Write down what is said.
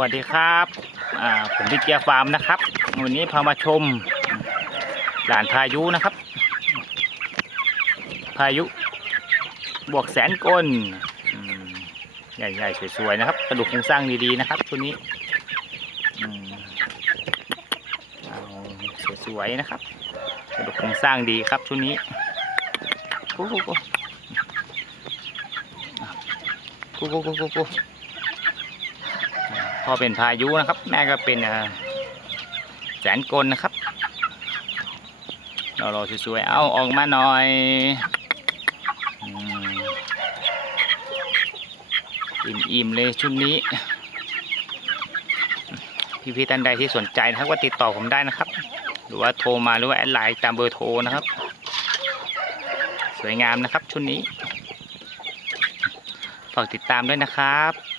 วัสดีครับผมพี่เกียร์ฟาร์มนะครับ วันนี้พามาชมหลานพายุนะครับ พายุบวกแสนกลใหญ่ๆสวยๆนะครับกระดูกโครงสร้างดีๆนะครับตัวนี้สวยๆนะครับกระดูกโครงสร้างดีครับชุดนี้กูกูกูกูกูกู พ่อเป็นพายุนะครับ แม่ก็เป็นแสนกลนะครับเราเราสวยๆ เอาออกมาหน่อยอิ่มๆเลยชุดนี้ พี่ๆท่านใดที่สนใจนะครับก็ติดต่อผมได้นะครับ หรือว่าโทรมาหรือว่าแอดไลน์ตามเบอร์โทรนะครับ สวยงามนะครับชุดนี้ฝากติดตามด้วยนะครับ